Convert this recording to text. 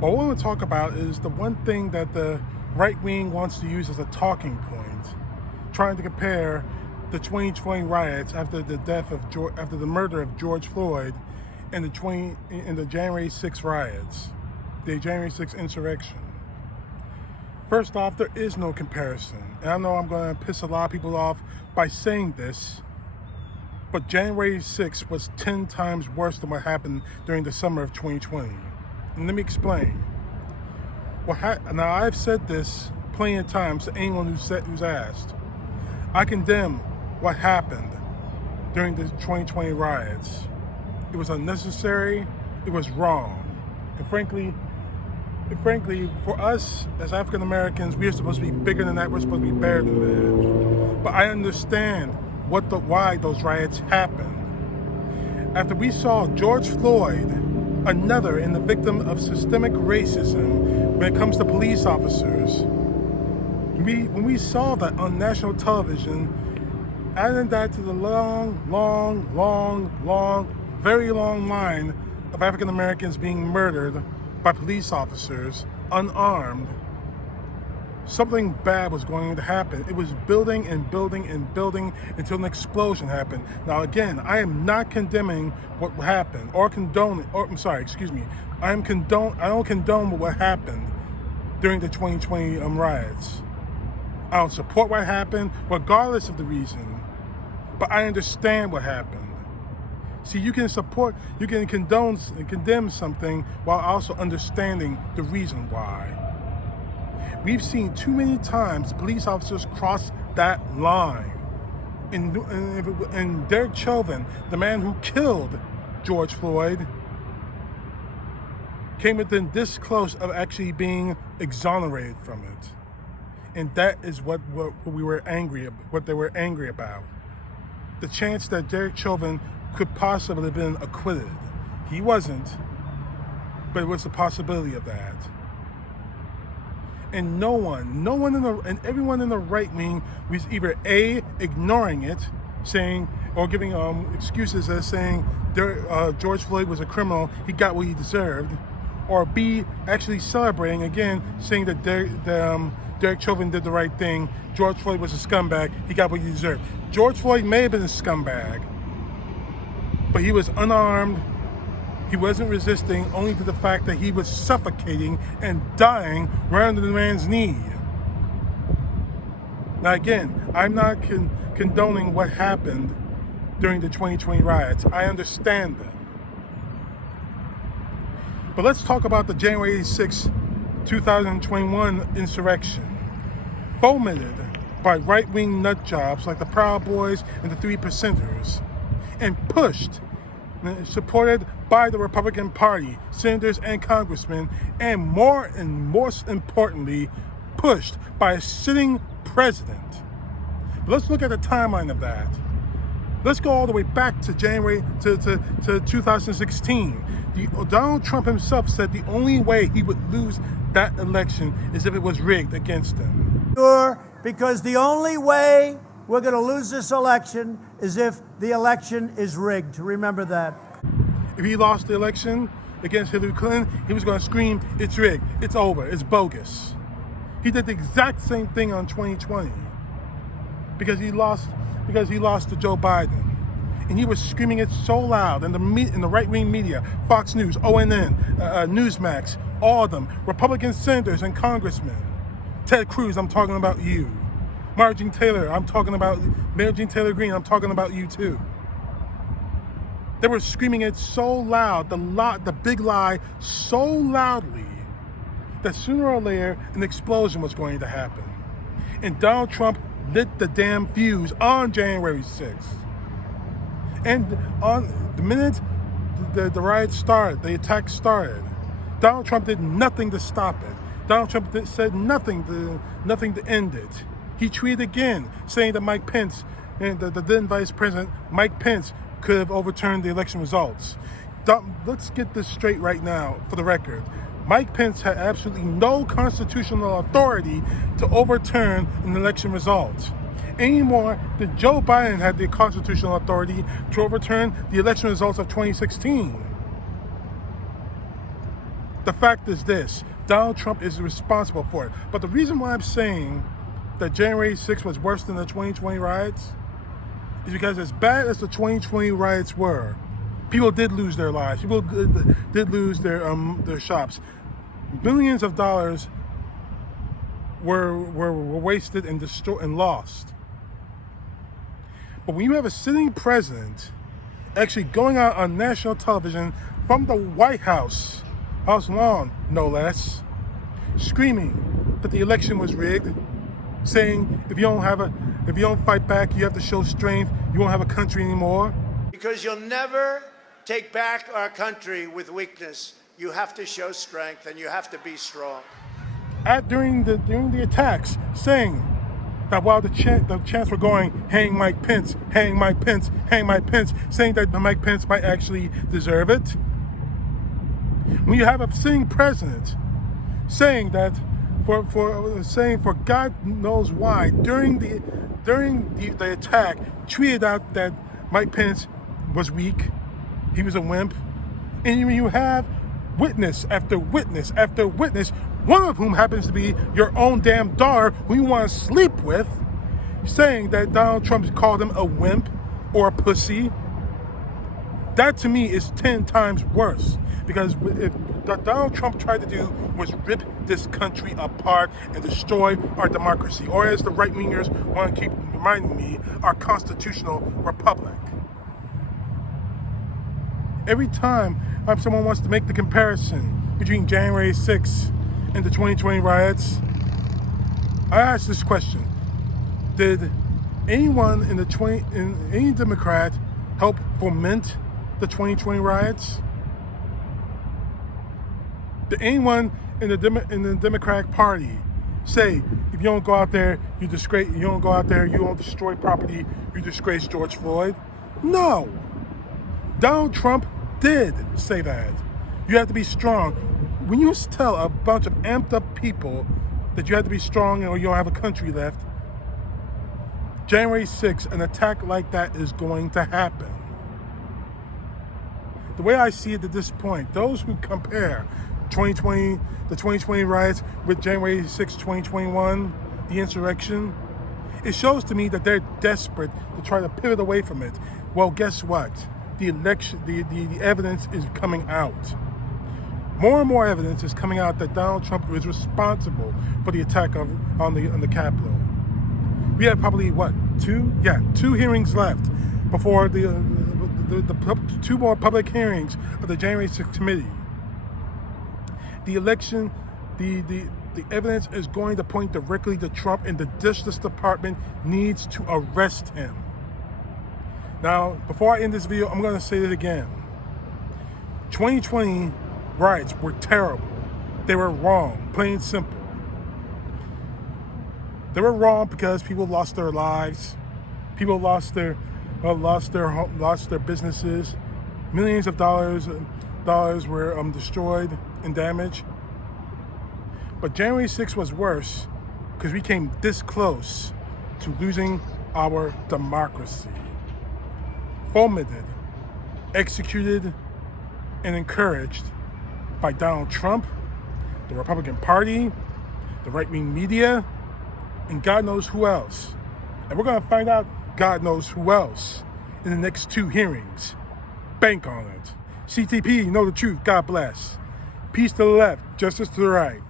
What I want to talk about is the one thing that the right wing wants to use as a talking point, trying to compare the 2020 riots after the murder of George Floyd and the January 6 riots, the January 6 insurrection. First off, there is no comparison. And I know I'm going to piss a lot of people off by saying this, but January 6 was 10 times worse than what happened during the summer of 2020. And let me explain. Now, I've said this plenty of times to anyone who's asked. I condemn what happened during the 2020 riots. It was unnecessary. It was wrong. And frankly, for us as African Americans, we are supposed to be bigger than that. We're supposed to be better than that. But I understand why those riots happened. After we saw George Floyd, another in the victim of systemic racism when it comes to police officers, when we saw that on national television, adding that to the very long line of African Americans being murdered by police officers, unarmed, something bad was going to happen. It was building and building and building until an explosion happened. Now, again, I am not condemning what happened I don't condone what happened during the 2020 riots. I don't support what happened, regardless of the reason, but I understand what happened. See, you can condone and condemn something while also understanding the reason why. We've seen too many times police officers cross that line. And Derek Chauvin, the man who killed George Floyd, came within this close of actually being exonerated from it. And that is what they were angry about. The chance that Derek Chauvin could possibly have been acquitted. He wasn't, but it was a possibility of that. And everyone in the right wing was either A, ignoring it, saying, or giving excuses as saying George Floyd was a criminal, he got what he deserved, or B, actually celebrating again, saying that Derek Chauvin did the right thing, George Floyd was a scumbag, he got what he deserved. George Floyd may have been a scumbag, but he was unarmed. He wasn't resisting, only to the fact that he was suffocating and dying right under the man's knee. Now again, I'm not condoning what happened during the 2020 riots. I understand that. But let's talk about the January 6, 2021 insurrection, fomented by right-wing nut jobs like the Proud Boys and the 3 Percenters, and supported by the Republican Party, senators and congressmen, and most importantly, pushed by a sitting president. But let's look at the timeline of that. Let's go all the way back to January to 2016. Donald Trump himself said the only way he would lose that election is if it was rigged against him. Sure, because the only way we're going to lose this election is if the election is rigged. Remember that. If he lost the election against Hillary Clinton, he was going to scream, "It's rigged, it's over, it's bogus." He did the exact same thing on 2020 because he lost to Joe Biden. And he was screaming it so loud in the right-wing media, Fox News, ONN, Newsmax, all of them, Republican senators and congressmen. Ted Cruz, I'm talking about you. Marjorie Jean Taylor Greene, I'm talking about you too. They were screaming it so loud, the big lie so loudly, that sooner or later an explosion was going to happen. And Donald Trump lit the damn fuse on January 6th. And on the minute the riots started, the attack started, Donald Trump did nothing to stop it. Donald Trump said nothing to end it. He tweeted again, saying that Mike Pence, and the then Vice President Mike Pence, could have overturned the election results. Let's get this straight right now, for the record. Mike Pence had absolutely no constitutional authority to overturn an election result. Anymore than Joe Biden had the constitutional authority to overturn the election results of 2016. The fact is this: Donald Trump is responsible for it. But the reason why I'm saying that January 6th was worse than the 2020 riots is because, as bad as the 2020 riots were, people did lose their lives. People did lose their shops. Millions of dollars were wasted and destroyed and lost. But when you have a sitting president actually going out on national television from the White House lawn, no less, screaming that the election was rigged, saying if you don't fight back, you have to show strength, you won't have a country anymore. Because you'll never take back our country with weakness. You have to show strength and you have to be strong. During the attacks, saying that while the chants were going, hang Mike Pence, hang Mike Pence, hang Mike Pence, saying that Mike Pence might actually deserve it. When you have a sitting president saying that for God knows why during the attack, tweeted out that Mike Pence was weak, he was a wimp, and you have witness after witness after witness, one of whom happens to be your own damn daughter who you want to sleep with, saying that Donald Trump called him a wimp or a pussy. That to me is 10 times worse, because if what Donald Trump tried to do was rip this country apart and destroy our democracy, or as the right-wingers want to keep reminding me, our constitutional republic. Every time someone wants to make the comparison between January 6th and the 2020 riots, I ask this question: did anyone any Democrat help foment the 2020 riots? Did anyone in the Democratic Party say, if you don't go out there, you don't go out there, you don't destroy property, you disgrace George Floyd? No. Donald Trump did say that. You have to be strong. When you tell a bunch of amped up people that you have to be strong or you don't have a country left, January 6th, an attack like that is going to happen. The way I see it at this point, those who compare the 2020 riots with January 6, 2021, the insurrection, it shows to me that they're desperate to try to pivot away from it. Well, guess what? The evidence is coming out. More and more evidence is coming out that Donald Trump was responsible for the attack on the Capitol. We have probably two hearings left before the 2 more public hearings of the January 6th committee. The election, the evidence is going to point directly to Trump, and the Justice Department needs to arrest him. Now, before I end this video, I'm going to say it again. 2020 riots were terrible. They were wrong, plain and simple. They were wrong because people lost their lives. People lost their businesses. Millions of dollars were destroyed and damaged. But January 6th was worse because we came this close to losing our democracy. Fomented, executed, and encouraged by Donald Trump, the Republican Party, the right-wing media, and God knows who else. And we're going to find out God knows who else in the next 2 hearings. Bank on it. CTP, know the truth. God bless. Peace to the left, justice to the right.